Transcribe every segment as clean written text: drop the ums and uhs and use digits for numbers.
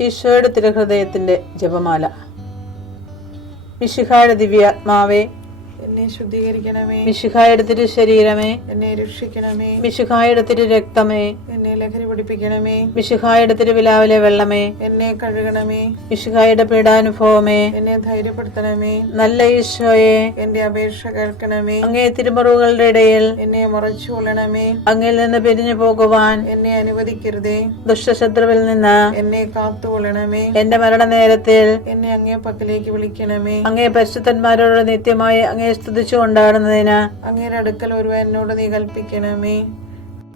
ഈശോയുടെ തിരുഹൃദയത്തിന്റെ ജപമാല. മിശിഹായുടെ ദിവ്യാത്മാവേ, എന്നെ ശുദ്ധീകരിക്കണമേ. മിശിഹായുടെ തിരു ശരീരമേ, എന്നെ രക്ഷിക്കണമേ. മിശിഹായുടെ തിരു രക്തമേ, എന്നെ ലഹരി പിടിപ്പിക്കണമേ. മിശിഹായുടെ തിരുവിലാവിലെ വെള്ളമേ, എന്നെ കഴുകണമേ. മിശിഹായുടെ പീഡാനുഭവമേ, എന്നെ ധൈര്യപ്പെടുത്തണമേ. നല്ല ഈശോയെ, എന്റെ അപേക്ഷ കേൾക്കണമേ. അങ്ങേ തിരുമുറിവുകളുടെ ഇടയിൽ എന്നെ മറച്ചുകൊള്ളണമേ. അങ്ങിൽ നിന്ന് പിരിഞ്ഞു പോകുവാൻ എന്നെ അനുവദിക്കരുതേ. ദുഷ്ടശത്രുവിൽ നിന്ന് എന്നെ കാത്തുകൊള്ളണമേ. എന്റെ മരണനേരത്തിൽ എന്നെ അങ്ങേ പക്കലേക്ക് വിളിക്കണമേ. അങ്ങേ പരിശുദ്ധന്മാരോട് നിത്യമായി അങ്ങേ സ്തുതിച്ചു കൊണ്ടാടുന്നതിന് അങ്ങയുടെ അടുക്കൽ ഒരുവൻ എന്നോട് നീ കൽപ്പിക്കണമേ.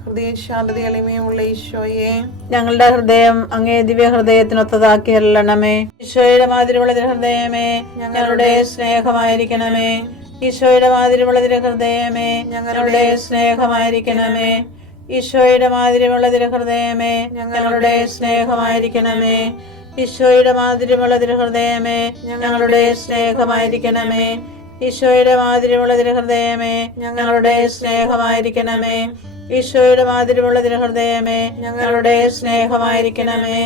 ഹൃദയശാന്തത എളിമയുള്ള ഈശോയെ, ഞങ്ങളുടെ ഹൃദയം അങ്ങേ ദിവ്യ ഹൃദയത്തിനൊത്തതാക്കി അരുളണമേ. ഈശോയുടെ മാതിരിയുള്ള ഹൃദയമേ, ഞങ്ങളുടെ സ്നേഹമായിരിക്കണമേ. ഈശോയുടെ മാതിരിയുള്ള ഹൃദയമേ, ഞങ്ങളുടെ സ്നേഹമായിരിക്കണമേ. ഈശോയുടെ മാതിരിയുള്ള ഹൃദയമേ, ഞങ്ങളുടെ സ്നേഹമായിരിക്കണമേ. ഈശോയുടെ മാതിരിയുള്ള ഹൃദയമേ, ഞങ്ങളുടെ സ്നേഹമായിരിക്കണമേ. ഈശോയുടെ മാതിരിയുള്ള ഹൃദയമേ, ഞങ്ങളുടെ സ്നേഹമായിരിക്കണമേ. ഈശോയുടെ മാതിരിയുള്ള ഹൃദയമേ, ഞങ്ങളുടെ സ്നേഹമായിരിക്കണമേ.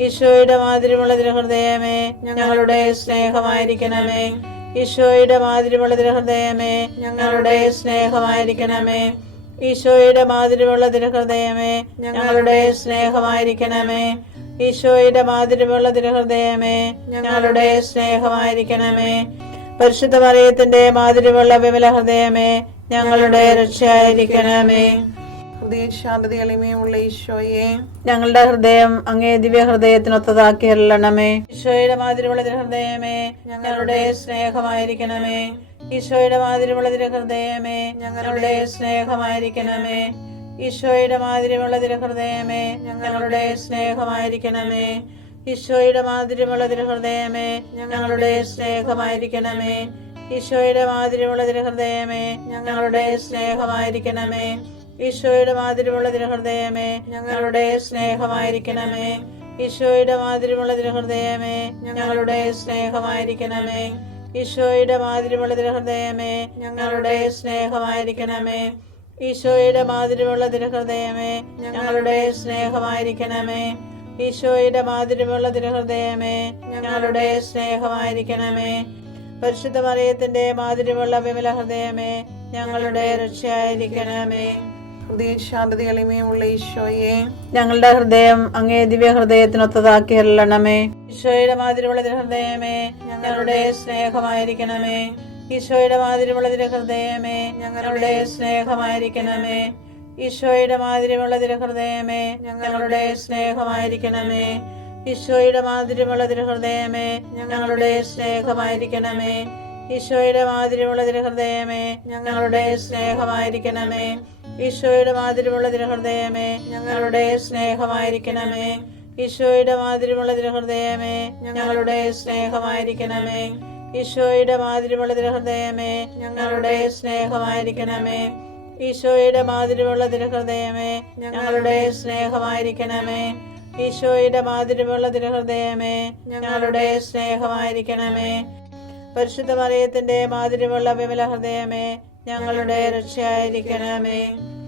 ഈശോയുടെ മാതിരിയുള്ള ഹൃദയമേ, ഞങ്ങളുടെ സ്നേഹമായിരിക്കണമേ. ഈശോയുടെ മാതിരിയുള്ള ഹൃദയമേ, ഞങ്ങളുടെ സ്നേഹമായിരിക്കണമേ. ഈശോയുടെ മാതിരിയുള്ള ഹൃദയമേ, ഞങ്ങളുടെ സ്നേഹമായിരിക്കണമേ. ഈശോയുടെ മാതിരിയുള്ള ഹൃദയമേ, ഞങ്ങളുടെ സ്നേഹമായിരിക്കണമേ. പരിശുദ്ധ മറിയത്തിന്റെ മാതിരിയുള്ള വിമല ഹൃദയമേ, ഞങ്ങളുടെ രക്ഷയായിരിക്കണമേ. ഹൃദയശാന്തത എളിമയുള്ള ഈശോയെ, ഞങ്ങളുടെ ഹൃദയം അങ്ങേ ദിവ്യ ഹൃദയത്തിനൊത്തതാക്കി അരുളണമേ. ഈശോയുടെ മാതിരിയുള്ള ഹൃദയമേ, ഞങ്ങളുടെ സ്നേഹമായിരിക്കണമേ. ഈശോയുടെ മാതിരിയുള്ള ഹൃദയമേ, ഞങ്ങളുടെ സ്നേഹമായിരിക്കണമേ. ഈശോയുടെ മാതിരിയുള്ള ഹൃദയമേ, ഞങ്ങളുടെ സ്നേഹമായിരിക്കണമേ. ഈശോയുടെ മാതിരിയുള്ള ഹൃദയമേ, ഞങ്ങളുടെ സ്നേഹമായിരിക്കണമേ. ഈശോയുടെ മാതിരിയുള്ള ഹൃദയമേ, ഞങ്ങളുടെ സ്നേഹമായിരിക്കണമേ. ഈശോയുടെ മാതിരിയുള്ള ഹൃദയമേ, ഞങ്ങളുടെ സ്നേഹമായിരിക്കണമേ. ഈശോയുടെ മാതിരിയുള്ള ഹൃദയമേ, ഞങ്ങളുടെ സ്നേഹമായിരിക്കണമേ. ഈശോയുടെ മാതിരിയുള്ള ഹൃദയമേ, ഞങ്ങളുടെ സ്നേഹമായിരിക്കണമേ. ഈശോയുടെ മാതിരിയുള്ള ഹൃദയമേ, ഞങ്ങളുടെ സ്നേഹമായിരിക്കണമേ. ഈശോയുടെ മാതിരിയുള്ള ഹൃദയമേ, ഞങ്ങളുടെ സ്നേഹമായിരിക്കണമേ. പരിശുദ്ധ മറിയത്തിന്റെ മാതിരിയുള്ള വിമല ഹൃദയമേ, ഞങ്ങളുടെ രക്ഷയായിരിക്കണമേ. ഹൃദയശാന്തത എളിമയുള്ള ഈശോയെ, ഞങ്ങളുടെ ഹൃദയം അങ്ങേ ദിവ്യ ഹൃദയത്തിനൊത്തതാക്കി അരുളണമേ. ഈശോയുടെ മാതിരിയുള്ള ഹൃദയമേ, ഞങ്ങളുടെ സ്നേഹമായിരിക്കണമേ. ഈശോയുടെ മാതിരിയുള്ള ഹൃദയമേ, ഞങ്ങളുടെ സ്നേഹമായിരിക്കണമേ. ഈശോയുടെ മാതിരിയുള്ള ഹൃദയമേ, ഞങ്ങളുടെ സ്നേഹമായിരിക്കണമേ. ഈശോയുടെ മാതിരിയുള്ള ഹൃദയമേ, ഞങ്ങളുടെ സ്നേഹമായിരിക്കണമേ. ഈശോയുടെ മാതിരിയുള്ള ഹൃദയമേ, ഞങ്ങളുടെ സ്നേഹമായിരിക്കണമേ. ഈശോയുടെ മാതിരിയുള്ള ഹൃദയമേ, ഞങ്ങളുടെ സ്നേഹമായിരിക്കണമേ. ഈശോയുടെ മാതിരിയുള്ള ഹൃദയമേ, ഞങ്ങളുടെ സ്നേഹമായിരിക്കണമേ. ഈശോയുടെ മാതിരിയുള്ള ഹൃദയമേ, ഞങ്ങളുടെ സ്നേഹമായിരിക്കണമേ. ഈശോയുടെ മാതിരിയുള്ള ഹൃദയമേ, ഞങ്ങളുടെ സ്നേഹമായിരിക്കണമേ. ഈശോയുടെ മാതിരിയുള്ള ഹൃദയമേ, ഞങ്ങളുടെ സ്നേഹമായിരിക്കണമേ. പരിശുദ്ധ മറിയത്തിന്റെ മാതിരിയുള്ള വിമല ഹൃദയമേ, ഞങ്ങളുടെ രക്ഷയായിരിക്കണമേ.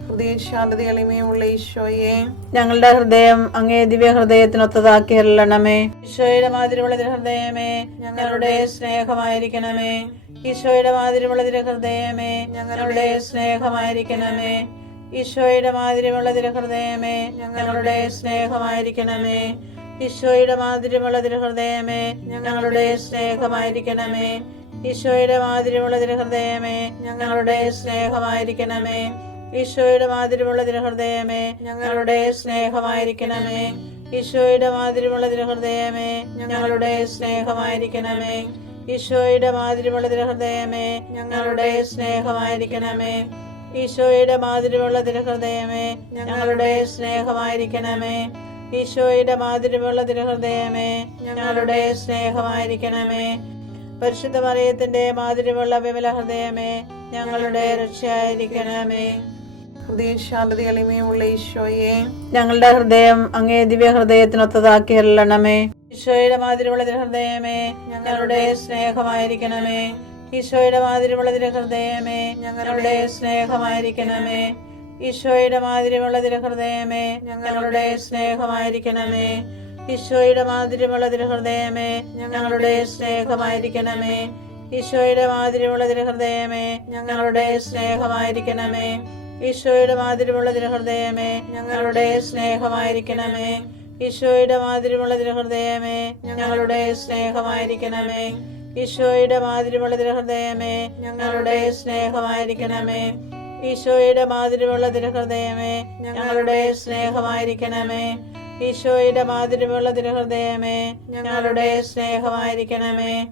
ഹൃദയശാന്തത എളിമയുള്ള ഈശോയെ, ഞങ്ങളുടെ ഹൃദയം അങ്ങേ ദിവ്യ ഹൃദയത്തിനൊത്തതാക്കി അരുളണമേ. ഈശോയുടെ മാതിരിയുള്ള ഹൃദയമേ, ഞങ്ങളുടെ സ്നേഹമായിരിക്കണമേ. ഈശോയുടെ മാതിരിയുള്ള ഹൃദയമേ, ഞങ്ങളുടെ സ്നേഹമായിരിക്കണമേ. ഈശോയുടെ മാതിരിയുള്ള ഹൃദയമേ, ഞങ്ങളുടെ സ്നേഹമായിരിക്കണമേ. ഈശോയുടെ മാതിരിയുള്ള ഹൃദയമേ, ഞങ്ങളുടെ സ്നേഹമായിരിക്കണമേ. ഈശോയുടെ മാതിരിയുള്ള ഹൃദയമേ, ഞങ്ങളുടെ സ്നേഹമായിരിക്കണമേ. ഈശോയുടെ മാതിരിയുള്ള ഹൃദയമേ, ഞങ്ങളുടെ സ്നേഹമായിരിക്കണമേ. ഈശോയുടെ മാതിരിയുള്ള ഹൃദയമേ, ഞങ്ങളുടെ സ്നേഹമായിരിക്കണമേ. ഈശോയുടെ മാതിരിയുള്ള ഹൃദയമേ, ഞങ്ങളുടെ സ്നേഹമായിരിക്കണമേ. ഈശോയുടെ മാതിരിയുള്ള ഹൃദയമേ, ഞങ്ങളുടെ സ്നേഹമായിരിക്കണമേ. ഈശോയുടെ മാതിരിയുള്ള ഹൃദയമേ, ഞങ്ങളുടെ സ്നേഹമായിരിക്കണമേ. പരിശുദ്ധ മറിയത്തിന്റെ മാതിരിയുള്ള വിമല ഹൃദയമേ, ഞങ്ങളുടെ രക്ഷയായിരിക്കണമേ. ഹൃദയശാന്തത എളിമയുള്ള ഈശോയെ, ഞങ്ങളുടെ ഹൃദയം അങ്ങേ ദിവ്യ ഹൃദയത്തിനൊത്തതാക്കി അരുളണമേ. ഈശോയുടെ മാതിരിയുള്ള ഹൃദയമേ, ഞങ്ങളുടെ സ്നേഹമായിരിക്കണമേ. ഈശോയുടെ മാതിരിയുള്ള ഹൃദയമേ, ഞങ്ങളുടെ സ്നേഹമായിരിക്കണമേ. ഈശോയുടെ മാതിരിയുള്ള ഹൃദയമേ, ഞങ്ങളുടെ സ്നേഹമായിരിക്കണമേ. ഈശോയുടെ മാധുര്യമുള്ള തിരുഹൃദയമേ, ഞങ്ങളുടെ സ്നേഹമായിരിക്കണമേ. ഈശോയുടെ മാധുര്യമുള്ള തിരുഹൃദയമേ, ഞങ്ങളുടെ സ്നേഹമായിരിക്കണമേ. ഈശോയുടെ മാധുര്യമുള്ള തിരുഹൃദയമേ, ഞങ്ങളുടെ സ്നേഹമായിരിക്കണമേ. ഈശോയുടെ മാധുര്യമുള്ള തിരുഹൃദയമേ, ഞങ്ങളുടെ സ്നേഹമായിരിക്കണമേ. ഈശോയുടെ മാധുര്യമുള്ള തിരുഹൃദയമേ, ഞങ്ങളുടെ സ്നേഹമായിരിക്കണമേ. ഈശോയുടെ മാധുര്യമുള്ള തിരുഹൃദയമേ, ഞങ്ങളുടെ സ്നേഹമായിരിക്കണമേ. ഈശോയുടെ മാധുര്യമുള്ള തിരുഹൃദയമേ, ഞങ്ങളുടെ സ്നേഹമായിരിക്കണമേ.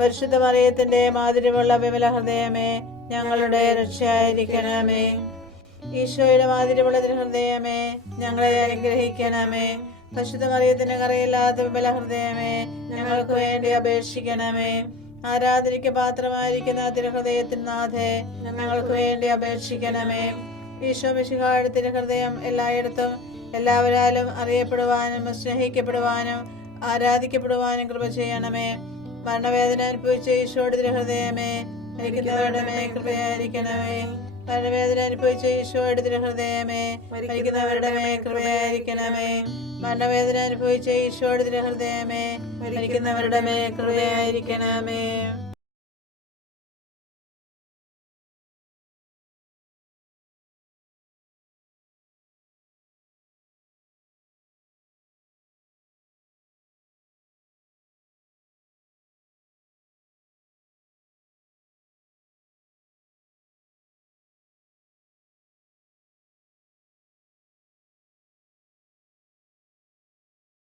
പരിശുദ്ധ മറിയത്തിന്റെ മാധുര്യമുള്ള വിമല ഹൃദയമേ, ഞങ്ങളുടെ രക്ഷയായിരിക്കണമേ. ഈശോയുടെ മാധുര്യമുള്ള തിരുഹൃദയമേ, ഞങ്ങളെ അനുഗ്രഹിക്കണമേ. പരിശുദ്ധ മറിയത്തിന്റെ കറയില്ലാത്ത വിമല ഹൃദയമേ, ഞങ്ങൾക്ക് വേണ്ടി അപേക്ഷിക്കണമേ. ആരാധനയ്ക്ക് പാത്രമായിരിക്കുന്ന തിരുഹൃദയത്തിന് നാഥേ, ഞങ്ങൾക്ക് വേണ്ടി അപേക്ഷിക്കണമേ. ഈശോ മിശിഹായുടെ തിരുഹൃദയം എല്ലായിടത്തും എല്ലാവരാലും അറിയപ്പെടുവാനും സ്നേഹിക്കപ്പെടുവാനും ആരാധിക്കപ്പെടുവാനും കൃപ ചെയ്യണമേ. മരണവേദന അനുഭവിച്ച ഈശോയുടെ തിരുഹൃദയമേ, മരിക്കുന്നവരുടെ മേൽ കൃപയായിരിക്കണമേ. മരണവേദന അനുഭവിച്ച ഈശോയുടെ തിരുഹൃദയമേ, മരിക്കുന്നവരുടെ മേൽ കൃപയായിരിക്കണമേ. മരണവേദന അനുഭവിച്ച ഈശോയുടെ തിരുഹൃദയമേ, മരിക്കുന്നവരുടെ മേൽ കൃപയായിരിക്കണമേ.